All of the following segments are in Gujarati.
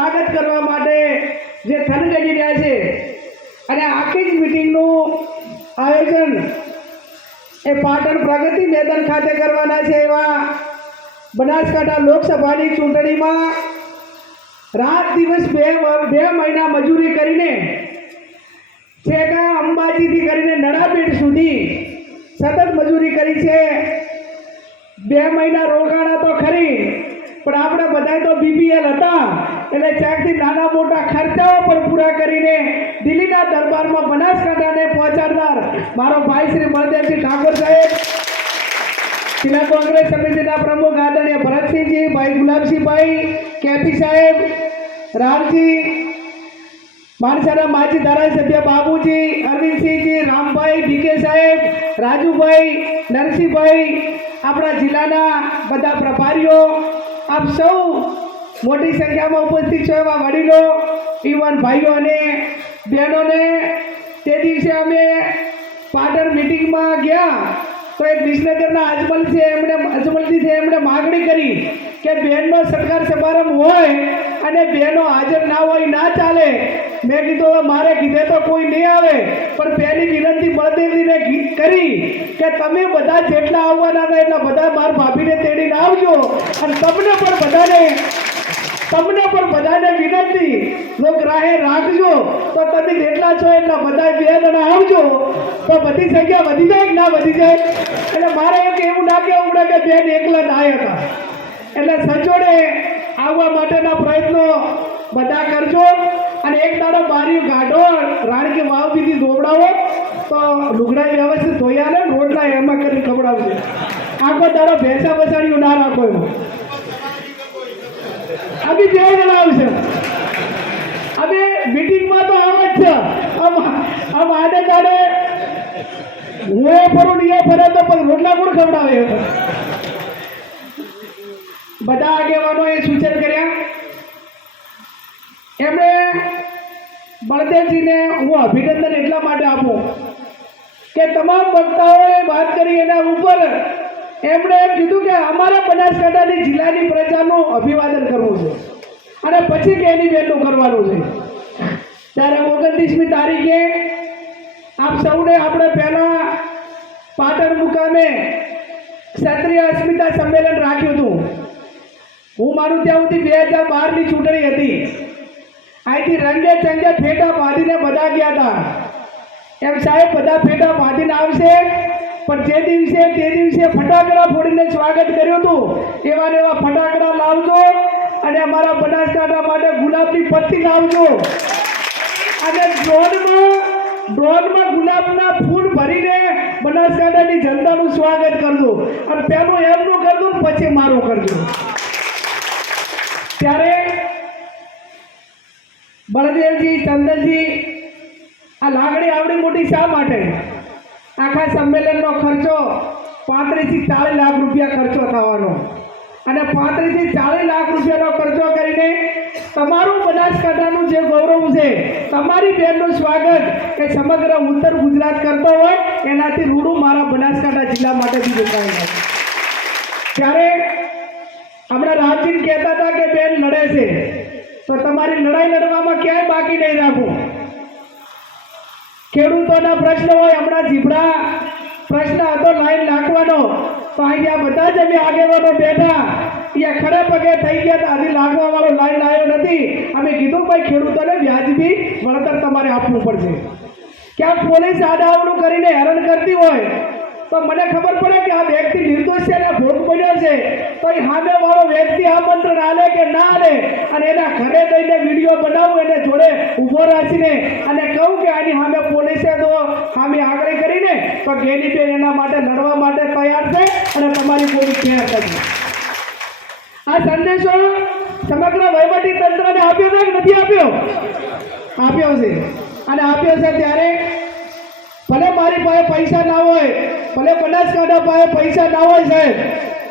સ્વાગત કરવા માટે જે થનગની રહ્યા છે અને આખી જ મિટિંગનું આયોજન એ પાટણ પ્રગતિ મેદાન ખાતે કરવાના છે એવા બનાસકાંઠા લોકસભાની ચૂંટણીમાં રાત દિવસ બે મહિના મજૂરી કરીને છેકા અંબાજીથી કરીને નડાબેટ સુધી સતત મજૂરી કરી છે। 2 મહિના રોકાણા તો ખરી, પણ આપણે બધા તો બીપીએલ હતા એટલે ચાકથી નાના મોટા ખર્ચાઓ પણ પૂરા કરીને દિલ્હીના દરબારમાં બનાસકાંઠાને પહોંચાડનાર મારો ભાઈ શ્રી બળદેવજી ઠાકોર સાહેબ, જિલ્લા કોંગ્રેસ સમિતિના પ્રમુખ આદરણીય ભરતસિંહજી, ભાઈ ગુલાબસિંહભાઈ, કેપી સાહેબ, રામજી, માણસાના માજી ધારાસભ્ય બાબુજી, અરવિંદસિંહજી, રામભાઈ, ડીકે સાહેબ, રાજુભાઈ, નરસિંહભાઈ, આપણા જિલ્લાના બધા પ્રભારીઓ, આપ સૌ મોટી સંખ્યામાં ઉપસ્થિત છો એવા વડીલો, યુવાન ભાઈઓ અને બહેનોને તે દિવસે અમે પાટણ મિટિંગમાં ગયા તો એક વિસનગરના અજમલજી છે એમણે માગણી કરી કે બહેનનો સત્કાર સમારંભ હોય અને બહેનો હાજર ના હોય ના ચાલે। મેં કીધું મારે કીધે તો કોઈ નહીં આવે, પણ પહેલી વિનંતી બળદેવજીને કરી કે તમે બધા જેટલા આવવાના હતા એટલા બધા મારા ભાભીને તેડીને આવજો અને તમને પણ બધાને વિનંતી જો ગ્રાહે રાખજો તો તમે જેટલા છો એટલા બધા 2 જણા આવજો તો બધી સંખ્યા વધી જાય કે ના વધી જાય। એટલે મારે એવું ના કહેવું પડે કે બેન એકલા જ આવ્યા હતા, એટલે સચોડે આવવા માટેના પ્રયત્નો બધા કરજો અને એક દાડો બારી ગાઢો રાણકી વાવ બીજી દોવડાવો તો લુગડા વ્યવસ્થિત ધોઈ આલે, રોટલા એમાં કરી ખવડાવજો। આખો દાડો ભેંસા બસાડીઓ ના રાખો એમાં। અમે 2 જણા આવશે, અમે મીટિંગમાં તો આવા જ છે। આમ આડે દાડે હું એ ફરું ને એ ફરે તો પછી રોટલા કોણ ખવડાવે? બધા આગેવાનોએ સૂચન કર્યા, એમણે બળદેવજીને હું અભિનંદન એટલા માટે આપું કે તમામ વક્તાઓએ વાત કરી એના ઉપર એમણે એમ કીધું કે અમારા બનાસકાંઠાની જિલ્લાની પ્રજાનું અભિવાદન કરવું છે અને પછી કેની બેનનું કરવાનું છે। ત્યારે 29મી તારીખે આપ સૌને આપણે પહેલાં પાટણ મુકામે ક્ષત્રિય અસ્મિતા સંમેલન રાખ્યું હતું। હું માનું ત્યાં સુધી 2012ની ચૂંટણી હતી, અહીંથી રંગે ચંગે ફેટા બાંધીને બધા ગયા હતા। એમ સાહેબ બધા ફેટા બાંધીને આવશે, પણ જે દિવસે તે દિવસે ફટાકડા ફોડીને સ્વાગત કર્યું હતું એવા ને એવા ફટાકડા લાવજો અને અમારા બનાસકાંઠા માટે ગુલાબની પત્તી લાવજો અને ડ્રોનમાં ગુલાબના ફૂલ ભરીને બનાસકાંઠાની જનતાનું સ્વાગત કરજો અને પહેલું એમનું કરજો પછી મારું કરજો। ત્યારે બળદેવજી, ચંદનજી, આ લાગણી આવડી મોટી શા માટે? આખા સંમેલનનો ખર્ચો 35 થી 40 લાખ રૂપિયા ખર્ચો થવાનો અને 35 થી 40 લાખ રૂપિયાનો ખર્ચો કરીને તમારું બનાસકાંઠાનું જે ગૌરવ છે, તમારી બહેનનું સ્વાગત એ સમગ્ર ઉત્તર ગુજરાત કરતો હોય એનાથી રૂડું મારા બનાસકાંઠા જિલ્લા માટે બી દેખાય છે। ત્યારે હમણાં રામજી કહેતા હતા કે બેન લડે છે તો તમારી લડાઈ લડવામાં ક્યાંય બાકી નહીં રાખવું। ખેડૂતોના પ્રશ્ન હોય, હમણાં જીભડા પ્રશ્ન હતો લાઈન નાખવાનો, તો અહીંયા બધા જ અમે આગેવાનો બેઠા એ ખડે પગે થઈ ગયા હતા, હજી લાગવા વાળો લાઈન આવ્યો નથી। અમે કીધું ભાઈ ખેડૂતોને વ્યાજબી વળતર તમારે આપવું પડશે। ક્યાંક પોલીસ આડાવડું કરીને હેરાન કરતી હોય તો મને ખબર પડે કે આ વ્યક્તિ નિર્દોષ છે અને ભોગ બન્યો છે, તો એ સામે વાળો વ્યક્તિ આમંત્રણ આલે કે ના આલે અને એના ઘરે જઈને વિડીયો બનાવું, એને જોડે ઊભો રાખીને અને કહું કે આની સામે પોલીસે તો સામે આગળ કરીને તો ગેનીબેન એના માટે લડવા માટે તૈયાર છે અને તમારી પોલીસ તૈયાર થશે। આ સંદેશો સમગ્ર વહીવટી તંત્રને આપ્યો છે કે નથી આપ્યો? આપ્યો છે અને આપ્યો છે। ત્યારે ભલે મારી પાસે પૈસા ના હોય, ભલે બનાસકાંઠા પાસે પૈસા ના હોય સાહેબ,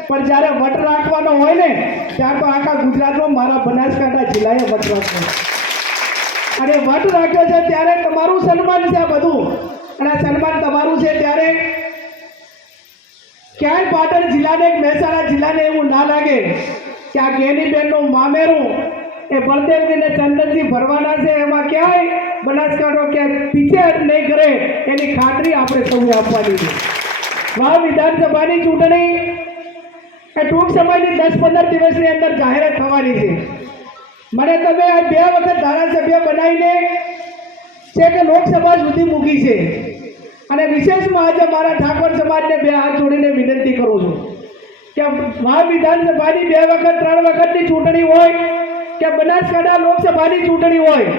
પણ જ્યારે વટ રાખવાનો હોય ને ત્યારે તો આખા ગુજરાતમાં મારા બનાસકાંઠા જિલ્લાએ વટ રાખ્યો અને વટ રાખ્યો છે। ત્યારે તમારું સન્માન છે આ બધું અને આ સન્માન તમારું છે। ત્યારે ક્યાંય પાટણ જિલ્લાને, મહેસાણા જિલ્લાને એવું ના લાગે કે આ ગેનીબેનનું મામેરું એ બળદેવજી ને ચંદનજી ભરવાના છે, એમાં ક્યાંય બનાસકાંઠો ક્યાંય પીછે નહીં કરે એની ખાતરી આપણે સૌએ આપવાની છે. વાવ વિધાનસભાની ચૂંટણી એ ટૂંક સમયની 10-15 દિવસની અંદર જાહેરાત થવાની છે. મને તમે આ 2 વખત ધારાસભ્ય બનાવીને છે કે લોકસભા સુધી મૂકી છે, અને વિશેષમાં આજે મારા ઠાકોર સમાજને 2 હાથ જોડીને વિનંતી કરું છું કે વાવ વિધાનસભાની 2 વખત 3 વખતની ચૂંટણી હોય કે બનાસકાંઠા લોકસભાની ચૂંટણી હોય,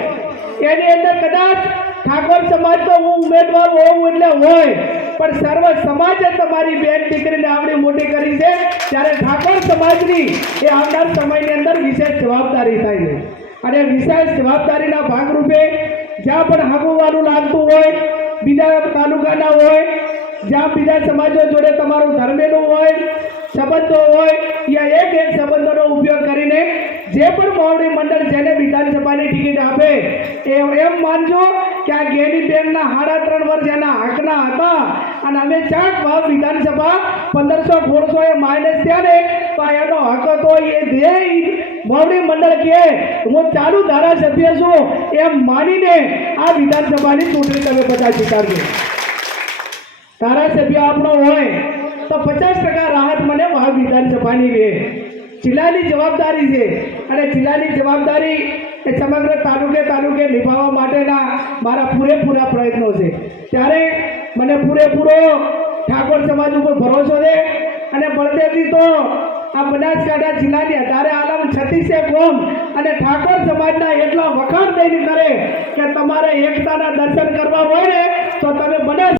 એની અંદર કદાચ ઠાકોર સમાજ તો હું ઉમેદવાર હોઉં એટલે હોય, પણ સર્વ સમાજે તમારી બેન દીકરીને આવડી મોટી કરી છે, ત્યારે ઠાકોર સમાજની એ આવનાર સમયની અંદર વિશેષ જવાબદારી થાય છે. અને વિશેષ જવાબદારીના ભાગરૂપે જ્યાં પણ હગુવાનું લાગતું હોય, બીજા તાલુકાના હોય, જ્યાં બીજા સમાજો જોડે તમારું ધર્મેલું હોય, સંબંધો હોય, યા એક સંબંધોનો ઉપયોગ કરીને જે પણ મોવડી મંડળ જેને વિધાનસભાની ટિકિટ આપે એમ માનજો કે આ ગેનીબેનના 3.5 વર્ષ એના હકના હતા, અને અમે ચાક વાવ વિધાનસભા 1500-1600 એ માઇનસ થયા ને તો એનો હક હતો. એ જે મોવડી મંડળ કે હું ચાલુ ધારાસભ્ય છું એમ માનીને આ વિધાનસભાની ચૂંટણી તમે બધા જીતાડજો. ધારાસભ્ય આપણો હોય તો 50% રાહત મને વાવ વિધાનસભાની રહે. જિલ્લાની જવાબદારી છે, અને જિલ્લાની જવાબદારી એ સમગ્ર તાલુકે નિભાવવા માટેના મારા પૂરેપૂરા પ્રયત્નો છે. ત્યારે મને પૂરેપૂરો ઠાકોર સમાજ ઉપર ભરોસો છે. અને બળદેવજી તો આ બનાસકાંઠા જિલ્લાની 18 આલમ 36 કોમ અને ઠાકોર સમાજના એટલા વખાણ થઈને કરે કે તમારે એકતાના દર્શન કરવા હોય ને તો તમે બનાસ